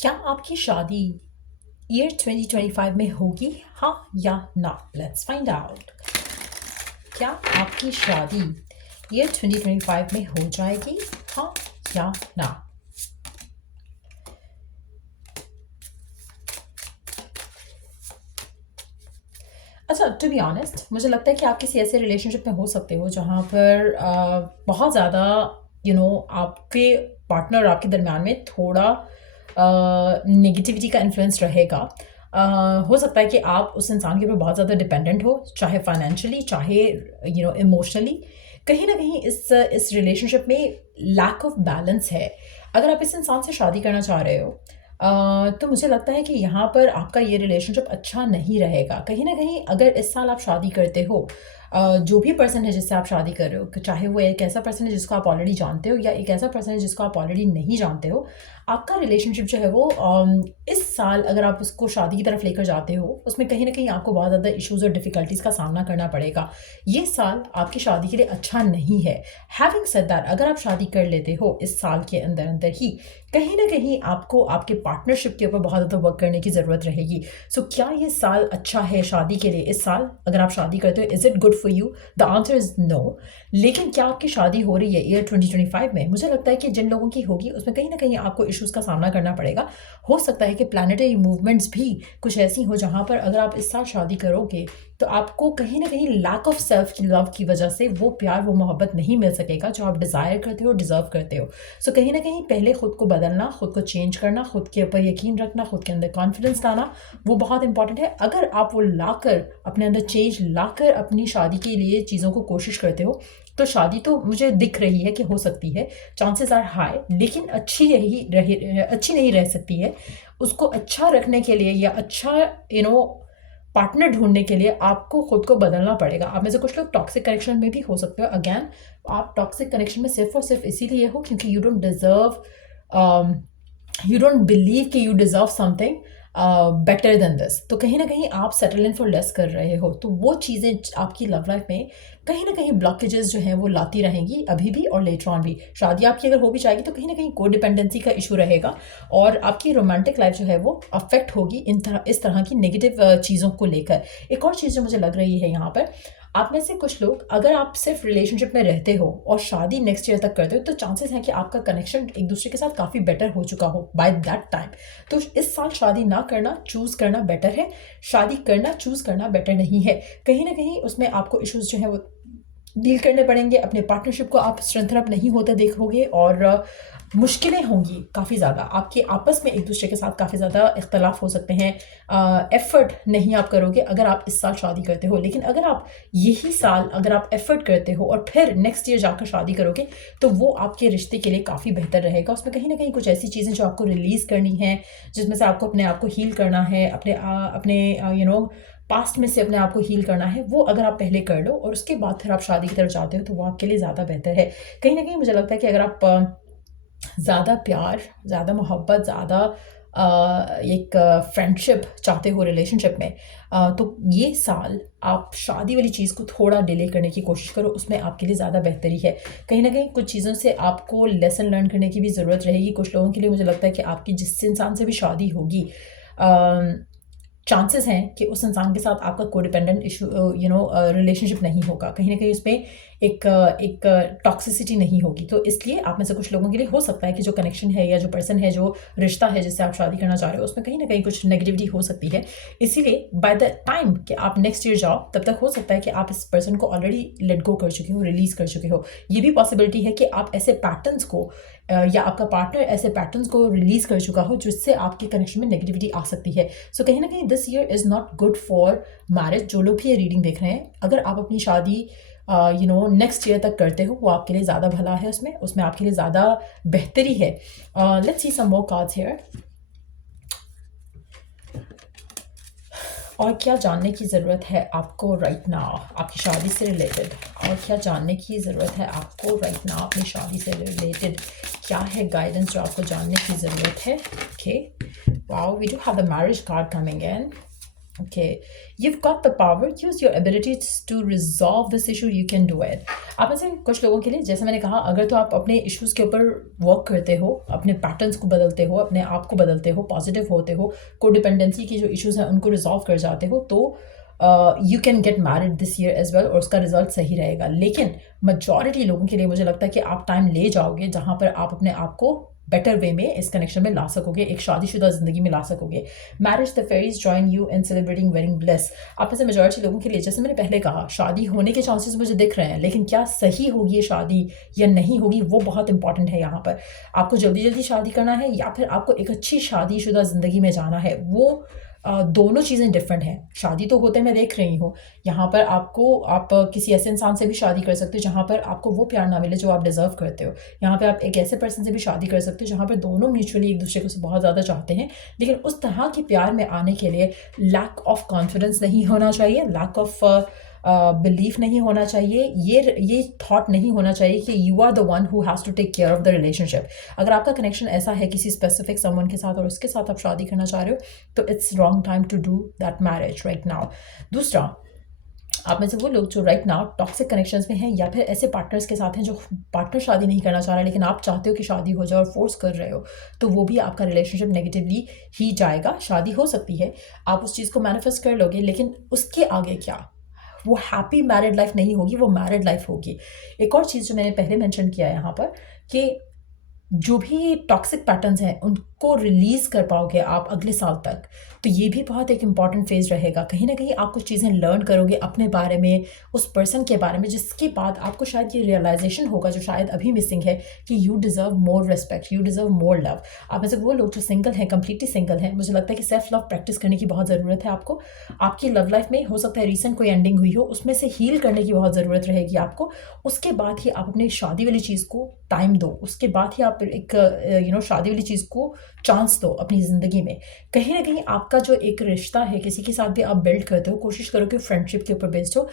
क्या आपकी शादी ईयर 2025 में होगी, हाँ या ना? Let's find out. क्या आपकी शादी ईयर 2025 में हो जाएगी, हाँ या ना? अच्छा, टू बी ऑनेस्ट मुझे लगता है कि आप किसी ऐसे रिलेशनशिप में हो सकते हो जहाँ पर बहुत ज़्यादा आपके पार्टनर और आपके दरमियान में थोड़ा नेगेटिविटी का इन्फ्लुएंस रहेगा। हो सकता है कि आप उस इंसान के ऊपर बहुत ज़्यादा डिपेंडेंट हो, चाहे फाइनेंशियली, चाहे इमोशनली। कहीं ना कहीं इस रिलेशनशिप में लैक ऑफ बैलेंस है। अगर आप इस इंसान से शादी करना चाह रहे हो तो मुझे लगता है कि यहाँ पर आपका ये रिलेशनशिप अच्छा नहीं रहेगा। कहीं न कहीं अगर इस साल आप शादी करते हो, जो भी पर्सन है जिससे आप शादी कर रहे हो, चाहे वो एक ऐसा पर्सन है जिसको आप ऑलरेडी जानते हो या एक ऐसा पर्सन है जिसको आप ऑलरेडी नहीं जानते हो, आपका रिलेशनशिप जो है वो इस साल अगर आप उसको शादी की तरफ लेकर जाते हो, उसमें कहीं न कहीं आपको बहुत ज़्यादा इश्यूज़ और डिफ़िकल्टीज़ का सामना करना पड़ेगा। ये साल आपकी शादी के लिए अच्छा नहीं है। हैविंग सेड दैट, अगर आप शादी कर लेते हो इस साल के अंदर ही, कहीं न कहीं आपको आपके पार्टनरशिप के ऊपर बहुत ज़्यादा वर्क करने की ज़रूरत रहेगी। सो क्या ये साल अच्छा है शादी के लिए? इस साल अगर आप शादी करते हो, is it good for you? The answer is no. लेकिन क्या आपकी शादी हो रही है ईयर 2025 में? मुझे लगता है कि जिन लोगों की होगी उसमें कहीं न कहीं आपको इश्यूज़ का सामना करना पड़ेगा। हो सकता है कि प्लैनेटरी मूवमेंट्स भी कुछ ऐसी हो जहाँ पर अगर आप इस साल शादी करोगे तो आपको कहीं न कहीं लैक ऑफ सेल्फ लव की वजह से वो प्यार, वो मोहब्बत नहीं मिल सकेगा जो आप डिज़ायर करते हो, डिज़र्व करते हो। सो कहीं न कहीं पहले खुद को बदलना, खुद को चेंज करना, खुद के ऊपर यकीन रखना, खुद के अंदर कॉन्फिडेंस लाना, वो बहुत इंपॉर्टेंट है। अगर आप वो लाकर, अपने अंदर चेंज लाकर अपनी शादी के लिए चीज़ों को कोशिश करते हो, तो शादी तो मुझे दिख रही है कि हो सकती है, चांसेस आर हाई, लेकिन अच्छी नहीं रह सकती है। उसको अच्छा रखने के लिए या अच्छा पार्टनर ढूँढने के लिए आपको खुद को बदलना पड़ेगा। आप में से कुछ लोग टॉक्सिक कनेक्शन में भी हो सकते हो। अगेन, आप टॉक्सिक कनेक्शन में सिर्फ़ और सिर्फ़ इसीलिए हो क्योंकि यू डोंट बिलीव कि you deserve something better than this. तो कहीं न कहीं आप सेटल इन फॉर लेस कर रहे हो। तो वो चीज़ें आपकी लव लाइफ़ में कहीं न कहीं ब्लॉकेजेस जो हैं वो लाती रहेंगी अभी भी और लेटर ऑन भी। शादी आपकी अगर हो भी जाएगी तो कहीं न कहीं कोडिपेंडेंसी का इश्यू रहेगा और आपकी रोमांटिक लाइफ़ जो है वो अफ़ेक्ट होगी इस तरह की नेगेटिव चीज़ों को लेकर। एक और चीज़ जो मुझे लग रही है यहाँ पर, आप में से कुछ लोग, अगर आप सिर्फ रिलेशनशिप में रहते हो और शादी नेक्स्ट ईयर तक करते हो, तो चांसेस हैं कि आपका कनेक्शन एक दूसरे के साथ काफ़ी बेटर हो चुका हो बाय दैट टाइम। तो इस साल शादी ना करना चूज़ करना बेटर है। शादी करना चूज़ करना बेटर नहीं है। कहीं ना कहीं उसमें आपको इश्यूज जो है वो डील करने पड़ेंगे। अपने पार्टनरशिप को आप स्ट्रेंथन अप नहीं होते देखोगे और मुश्किलें होंगी काफ़ी ज़्यादा। आपके आपस में एक दूसरे के साथ काफ़ी ज़्यादा इख्तलाफ हो सकते हैं। एफ़र्ट नहीं आप करोगे अगर आप इस साल शादी करते हो। लेकिन अगर आप यही साल अगर आप एफ़र्ट करते हो और फिर नेक्स्ट ईयर जाकर शादी करोगे तो वो आपके रिश्ते के लिए काफ़ी बेहतर रहेगा। उसमें कहीं ना कहीं कुछ ऐसी चीज़ें जो आपको रिलीज़ करनी है, जिसमें से आपको अपने आप को हील करना है, अपने पास्ट में से अपने आप को हील करना है, वो अगर आप पहले कर लो और उसके बाद फिर आप शादी की तरफ जाते हो तो वो आपके लिए ज़्यादा बेहतर है। कहीं ना कहीं मुझे लगता है कि अगर आप ज़्यादा प्यार, ज़्यादा मोहब्बत, ज़्यादा एक फ्रेंडशिप चाहते हो रिलेशनशिप में, तो ये साल आप शादी वाली चीज़ को थोड़ा डिले करने की कोशिश करो, उसमें आपके लिए ज़्यादा बेहतरी है। कहीं न कहीं कुछ चीज़ों से आपको लेसन लर्न करने की भी ज़रूरत रहेगी। कुछ लोगों के लिए मुझे लगता है कि आपकी जिस इंसान से भी शादी होगी, चांसेस हैं कि उस इंसान के साथ आपका कोडिपेंडेंट रिलेशनशिप नहीं होगा। कहीं न कहीं उसमें एक टॉक्सिसिटी नहीं होगी। तो इसलिए आप में से कुछ लोगों के लिए हो सकता है कि जो कनेक्शन है या जो पर्सन है, जो रिश्ता है जिससे आप शादी करना चाह रहे हो, उसमें कहीं न कहीं कुछ नेगेटिविटी हो सकती है। इसीलिए बाय द टाइम कि आप नेक्स्ट ईयर जाओ, तब तक हो सकता है कि आप इस पर्सन को ऑलरेडी लेट गो कर चुके हो, रिलीज़ कर चुके हो। ये भी पॉसिबिलिटी है कि आप ऐसे पैटर्न्स को या आपका पार्टनर ऐसे पैटर्न्स को रिलीज़ कर चुका हो जिससे आपके कनेक्शन में नेगेटिविटी आ सकती है। सो कहीं न कहीं this year is not good for marriage. जो लोग भी ये रीडिंग देख रहे हैं, अगर आप अपनी शादी नेक्स्ट ईयर तक करते हो, वो आपके लिए ज़्यादा भला है, उसमें आपके लिए ज़्यादा बेहतरी है। Let's see some more cards here. और क्या जानने की ज़रूरत है आपको राइट नाउ आपकी शादी से रिलेटेड? और क्या जानने की ज़रूरत है आपको राइट नाउ अपनी शादी से रिलेटेड? क्या है गाइडेंस जो आपको जानने की ज़रूरत है? Okay, wow, we do have the marriage card coming in. Okay, you've got the power. Use your abilities to resolve this issue. You can do it. आप में से कुछ लोगों के लिए, जैसे मैंने कहा, अगर तो आप अपने इश्यूज़ के ऊपर वर्क करते हो, अपने पैटर्न्स को बदलते हो, अपने आप को बदलते हो, पॉजिटिव होते हो, कोडिपेंडेंसी की जो इश्यूज़ हैं उनको रिजॉल्व कर जाते हो, तो you can get married this year as well, और उसका रिजल्ट सही रहेगा। लेकिन मेजॉरिटी लोगों के लिए मुझे लगता है कि आप टाइम ले जाओगे जहाँ पर आप अपने आप को बेटर वे में इस कनेक्शन में ला सकोगे, एक शादीशुदा ज़िंदगी में ला सकोगे। Marriage the fairies join you in celebrating wedding bless. आप में से मेजॉरिटी लोगों के लिए, जैसे मैंने पहले कहा, शादी होने के चांसेस मुझे दिख रहे हैं, लेकिन क्या सही होगी ये शादी या नहीं होगी, वो बहुत इंपॉर्टेंट है। यहाँ पर आपको जल्दी जल्दी शादी करना है या फिर आपको एक अच्छी शादीशुदा ज़िंदगी में जाना है, वो दोनों चीज़ें डिफरेंट हैं। शादी तो होते मैं देख रही हूँ, यहाँ पर आप किसी ऐसे इंसान से भी शादी कर सकते हो जहाँ पर आपको वो प्यार ना मिले जो आप डिज़र्व करते हो। यहाँ पे आप एक ऐसे पर्सन से भी शादी कर सकते हो जहाँ पर दोनों म्यूचुअली एक दूसरे को बहुत ज़्यादा चाहते हैं, लेकिन उस तरह के प्यार में आने के लिए लैक ऑफ कॉन्फिडेंस नहीं होना चाहिए, लैक ऑफ बिलीफ नहीं होना चाहिए, ये थॉट नहीं होना चाहिए कि you are the one who has to take care of the relationship. अगर आपका कनेक्शन ऐसा है किसी स्पेसिफिक समवन के साथ और उसके साथ आप शादी करना चाह रहे हो, तो it's wrong time to do that marriage right now. दूसरा, आप में से वो लोग जो राइट नाउ टॉक्सिक कनेक्शंस में हैं या फिर ऐसे पार्टनर्स के साथ हैं जो पार्टनर शादी नहीं करना चाह रहा है लेकिन आप चाहते हो कि शादी हो जाए और फोर्स कर रहे हो, तो वो भी आपका रिलेशनशिप नेगेटिवली ही जाएगा। शादी हो सकती है, आप उस चीज़ को मैनिफेस्ट कर लोगे, लेकिन उसके आगे क्या, वो हैप्पी मैरिड लाइफ नहीं होगी, वो मैरिड लाइफ होगी। एक और चीज़ जो मैंने पहले मेंशन किया है यहाँ पर, कि जो भी टॉक्सिक पैटर्न्स हैं उनको रिलीज़ कर पाओगे आप अगले साल तक, तो ये भी बहुत एक इम्पॉर्टेंट फेज़ रहेगा। कहीं ना कहीं आप कुछ चीज़ें लर्न करोगे अपने बारे में, उस पर्सन के बारे में, जिसके बाद आपको शायद ये रियलाइजेशन होगा जो शायद अभी मिसिंग है, कि you deserve more respect, you deserve more love. आप में से वो लोग जो सिंगल हैं, कम्प्लीटली सिंगल हैं, मुझे लगता है कि सेल्फ लव प्रैक्टिस करने की बहुत ज़रूरत है आपको। आपकी लव लाइफ में हो सकता है रिसेंट कोई एंडिंग हुई हो, उसमें से हील करने की बहुत ज़रूरत रहेगी आपको। उसके बाद ही आप अपनी शादी वाली चीज़ को टाइम दो, उसके बाद ही आप एक शादी वाली चीज़ को चांस दो अपनी ज़िंदगी में। कहीं ना कहीं आपका जो एक रिश्ता है किसी के साथ भी आप बिल्ड करते हो, कोशिश करो कि फ्रेंडशिप के ऊपर बेस्ड हो,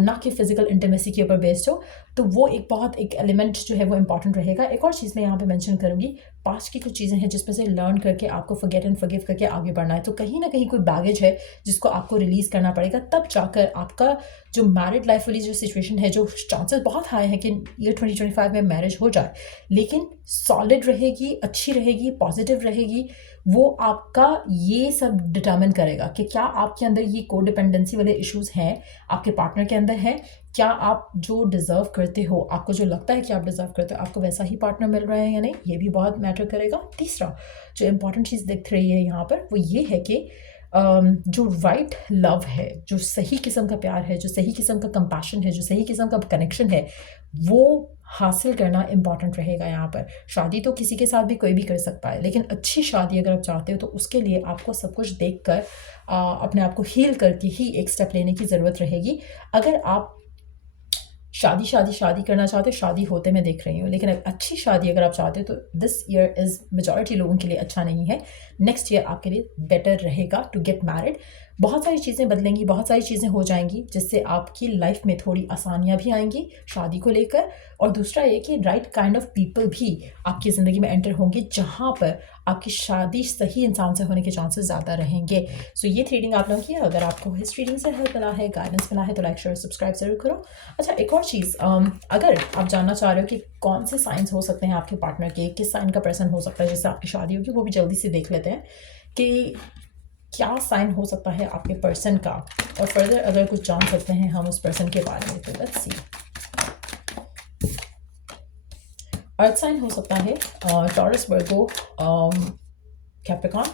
ना कि फिजिकल इंटीमेसी के ऊपर बेस्ड हो, तो वो एक बहुत एक एलिमेंट जो है वो इंपॉर्टेंट रहेगा। एक और चीज़ मैं यहाँ पे मेंशन करूँगी, पास्ट की कुछ चीज़ें हैं जिसमें से लर्न करके आपको फॉरगेट एंड फॉरगिव करके आगे बढ़ना है। तो कहीं ना कहीं कोई बैगेज है जिसको आपको रिलीज़ करना पड़ेगा, तब जाकर आपका जो मैरिड लाइफ वाली जो सिचुएशन है, जो चांसेस बहुत हाई है कि ईयर 2025 में मैरिज हो जाए, लेकिन सॉलिड रहेगी, अच्छी रहेगी, पॉजिटिव रहेगी, वो आपका ये सब डिटर्मिन करेगा कि क्या आपके अंदर ये कोडिपेंडेंसी वाले इश्यूज़ हैं, आपके पार्टनर के अंदर हैं, क्या आप जो डिज़र्व करते हो, आपको जो लगता है कि आप डिज़र्व करते हो, आपको वैसा ही पार्टनर मिल रहा है या नहीं, ये भी बहुत मैटर करेगा। तीसरा जो इंपॉर्टेंट चीज़ दिख रही है यहाँ पर, वो ये है कि जो राइट लव है, जो सही किस्म का प्यार है, जो सही किस्म का कंपैशन है, जो सही किस्म का कनेक्शन है, वो हासिल करना इम्पॉर्टेंट रहेगा यहाँ पर। शादी तो किसी के साथ भी कोई भी कर सकता है, लेकिन अच्छी शादी अगर आप चाहते हो तो उसके लिए आपको सब कुछ देख कर अपने आप को हील करके ही एक स्टेप लेने की ज़रूरत रहेगी। अगर आप शादी करना चाहते हो, शादी होते मैं देख रही हूँ, लेकिन अच्छी शादी अगर आप चाहते हो तो दिस ईयर इज़ मेजॉरिटी लोगों के लिए अच्छा नहीं है। नेक्स्ट ईयर आपके लिए बेटर रहेगा टू गेट मैरिड। बहुत सारी चीज़ें बदलेंगी, बहुत सारी चीज़ें हो जाएंगी जिससे आपकी लाइफ में थोड़ी आसानियाँ भी आएंगी शादी को लेकर। और दूसरा ये कि राइट काइंड ऑफ पीपल भी आपकी ज़िंदगी में एंटर होंगे जहाँ पर आपकी शादी सही इंसान से होने के चांसेस ज़्यादा रहेंगे। सो ये रीडिंग आप लोगों की है। अगर आपको इस रीडिंग से हेल्प मिला है, गाइडेंस मिला है, तो लाइक शेयर सब्सक्राइब ज़रूर करो। अच्छा, एक और चीज़, अगर आप जानना चाह रहे हो कि कौन से साइंस हो सकते हैं आपके पार्टनर के, किस साइन का पर्सन हो सकता है जिससे आपकी शादी होगी, वो भी जल्दी से देख लेते हैं कि क्या साइन हो सकता है आपके पर्सन का, और फर्दर अगर कुछ जान सकते हैं हम उस पर्सन के बारे में, तो लेट्स सी। अर्थ साइन हो सकता है टॉरस, वर्गो, कैप्रिकॉर्न।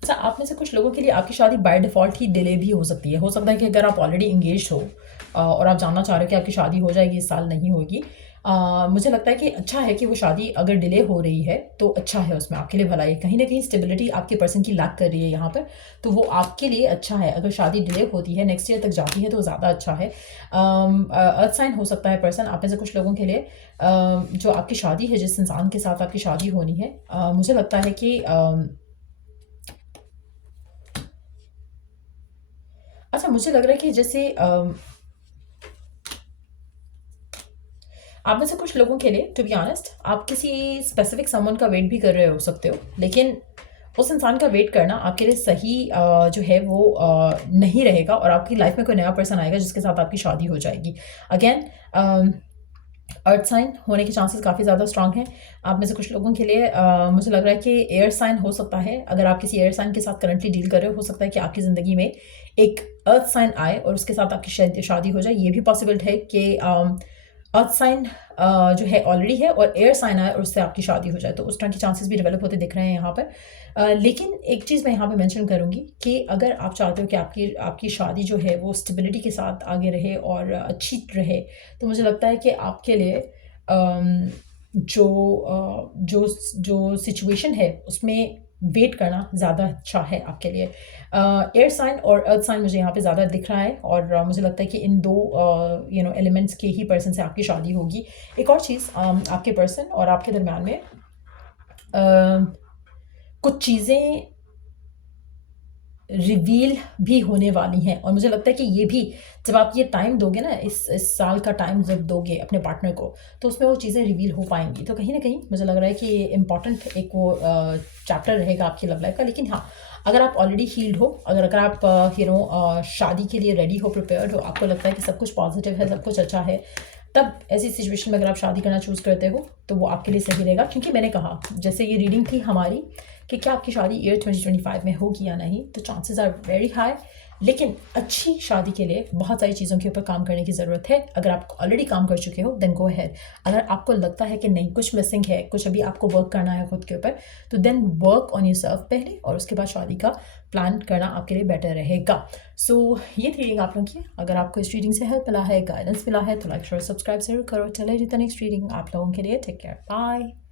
अच्छा, आप में से कुछ लोगों के लिए आपकी शादी बाय डिफ़ॉल्ट ही डिले भी हो सकती है। हो सकता है कि अगर आप ऑलरेडी एंगेज्ड हो और आप जानना चाह रहे हो कि आपकी शादी हो जाएगी इस साल, नहीं होगी। मुझे लगता है कि अच्छा है कि वो शादी अगर डिले हो रही है तो अच्छा है, उसमें आपके लिए भलाई है। कहीं ना कहीं स्टेबिलिटी आपके पर्सन की लैक कर रही है यहाँ पर, तो वो आपके लिए अच्छा है। अगर शादी डिले होती है, नेक्स्ट ईयर तक जाती है, तो ज़्यादा अच्छा है। अर्थ साइन हो सकता है पर्सन आप में से कुछ लोगों के लिए, जो आपकी शादी है, जिस इंसान के साथ आपकी शादी होनी है, मुझे लगता है कि अच्छा, मुझे लग रहा है कि जैसे आप में से कुछ लोगों के लिए टू बी ऑनेस्ट आप किसी स्पेसिफिक समवन का वेट भी कर रहे हो सकते हो, लेकिन उस इंसान का वेट करना आपके लिए सही जो है वो नहीं रहेगा, और आपकी लाइफ में कोई नया पर्सन आएगा जिसके साथ आपकी शादी हो जाएगी। अगेन अर्थ साइन होने के चांसेस काफ़ी ज़्यादा स्ट्रांग हैं। आप में से कुछ लोगों के लिए मुझे लग रहा है कि एयर साइन हो सकता है। अगर आप किसी एयर साइन के साथ करंटली डील कर रहे हो सकता है कि आपकी ज़िंदगी में एक अर्थ साइन आए और उसके साथ आपकी शादी हो जाए। ये भी पॉसिबल है कि अर्थ साइन जो है ऑलरेडी है और एयर साइन आए और उससे आपकी शादी हो जाए, तो उस तरह के चांसेस भी डेवलप होते दिख रहे हैं यहाँ पर। लेकिन एक चीज़ मैं यहाँ पे मेंशन करूँगी कि अगर आप चाहते हो कि आपकी आपकी शादी जो है वो स्टेबिलिटी के साथ आगे रहे और अच्छी रहे, तो मुझे लगता है कि आपके लिए अम, जो सिचुएशन है उसमें वेट करना ज़्यादा अच्छा है आपके लिए। एयर साइन और अर्थ साइन मुझे यहाँ पे ज़्यादा दिख रहा है, और मुझे लगता है कि इन दो एलिमेंट्स के ही पर्सन से आपकी शादी होगी। एक और चीज़, आपके पर्सन और आपके दरम्यान में कुछ चीज़ें रिवील भी होने वाली हैं, और मुझे लगता है कि ये भी जब आप ये टाइम दोगे ना, इस साल का टाइम जब दोगे अपने पार्टनर को, तो उसमें वो चीज़ें रिवील हो पाएंगी। तो कहीं ना कहीं मुझे लग रहा है कि ये इम्पॉर्टेंट एक वो चैप्टर रहेगा आपकी लव लाइफ का। लेकिन हाँ, अगर आप ऑलरेडी हील्ड हो, अगर आप शादी के लिए रेडी हो, प्रिपेयर्ड हो, आपको लगता है कि सब कुछ पॉजिटिव है, सब कुछ अच्छा है, तब ऐसी सिचुएशन में अगर आप शादी करना चूज़ करते हो तो वो आपके लिए सही रहेगा। क्योंकि मैंने कहा, जैसे ये रीडिंग थी हमारी कि क्या आपकी शादी ईयर 2025 में होगी या नहीं, तो चांसेस आर वेरी हाई। लेकिन अच्छी शादी के लिए बहुत सारी चीज़ों के ऊपर काम करने की ज़रूरत है। अगर आप ऑलरेडी काम कर चुके हो देन गो अहेड। अगर आपको लगता है कि नहीं, कुछ मिसिंग है, कुछ अभी आपको वर्क करना है खुद के ऊपर, तो देन वर्क ऑन योरसेल्फ पहले, और उसके बाद शादी का प्लान करना आपके लिए बेटर रहेगा। सो ये थी रीडिंग आप लोगों की। अगर आपको इस रीडिंग से हेल्प मिला है, गाइडेंस मिला है, तो लाइक शेयर सब्सक्राइब जरूर करो। चले जी नेक्स्ट रीडिंग आप लोगों के लिए। Take care, bye.